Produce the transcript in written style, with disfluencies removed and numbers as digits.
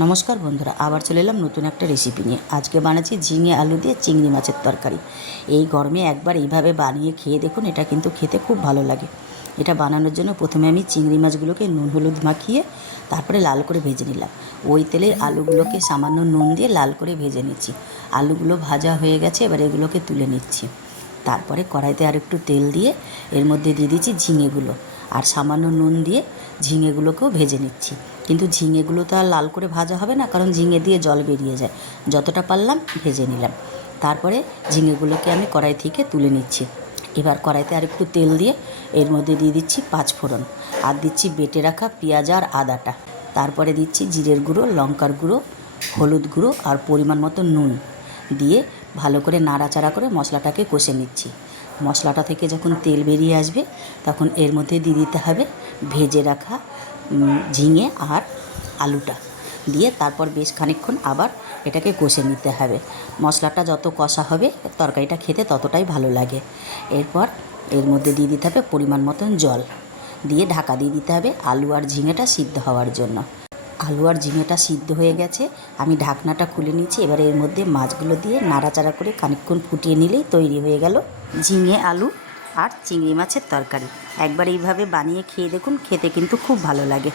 নমস্কার বন্ধুরা, আবার চলে এলাম নতুন একটা রেসিপি নিয়ে। আজকে বানাচ্ছি ঝিঙে আলু দিয়ে চিংড়ি মাছের তরকারি। এই গরমে একবার এইভাবে বানিয়ে খেয়ে দেখুন, এটা কিন্তু খেতে খুব ভালো লাগে। এটা বানানোর জন্য প্রথমে আমি চিংড়ি মাছগুলোকে নুন হলুদ মাখিয়ে তারপরে লাল করে ভেজে নিলাম। ওই তেলে আলুগুলোকে সামান্য নুন দিয়ে লাল করে ভেজে নিচ্ছি। আলুগুলো ভাজা হয়ে গেছে, এবার এগুলোকে তুলে নিচ্ছি। তারপরে কড়াইতে আর একটু তেল দিয়ে এর মধ্যে দিয়ে দিচ্ছি ঝিঙেগুলো, আর সামান্য নুন দিয়ে ঝিঙেগুলোকেও ভেজে নিচ্ছি। কিন্তু ঝিঙেগুলো তো আর লাল করে ভাজা হবে না, কারণ ঝিঙে দিয়ে জল বেরিয়ে যায়। যতটা পারলাম ভেজে নিলাম। তারপরে ঝিঙেগুলোকে আমি কড়াই থেকে তুলে নিচ্ছি। এবার কড়াইতে আর একটু তেল দিয়ে এর মধ্যে দিয়ে দিচ্ছি 5 ফোড়ন, আর দিচ্ছি বেটে রাখা পেঁয়াজ আর আদাটা। তারপরে দিচ্ছি জিরের গুঁড়ো, লঙ্কার গুঁড়ো, হলুদ গুঁড়ো আর পরিমাণ মতো নুন দিয়ে ভালো করে নাড়াচাড়া করে মশলাটাকে কষে নিচ্ছি। মশলাটা থেকে যখন তেল বেরিয়ে আসবে তখন এর মধ্যে দিয়ে দিতে হবে ভেজে রাখা ঝিঙে আর আলুটা দিয়ে তারপর বেশ খানিকক্ষণ আবার এটাকে কষে নিতে হবে। মশলাটা যত কষা হবে তরকারিটা খেতে ততটাই ভালো লাগে। এরপর এর মধ্যে দিয়ে দিতে হবে পরিমাণ মতন জল, দিয়ে ঢাকা দিয়ে দিতে হবে আলু আর ঝিঙেটা সিদ্ধ হওয়ার জন্য। আলু আর ঝিঙেটা সিদ্ধ হয়ে গেছে, আমি ঢাকনাটা খুলে নিচ্ছি। এবার এর মধ্যে মাছগুলো দিয়ে নাড়াচাড়া করে খানিকক্ষণ ফুটিয়ে নিলেই তৈরি হয়ে গেল ঝিঙে আলু আর চিংড়ি মাছের তরকারি। একবার এইভাবে বানিয়ে খেয়ে দেখুন, খেতে কিন্তু খুব ভালো লাগে।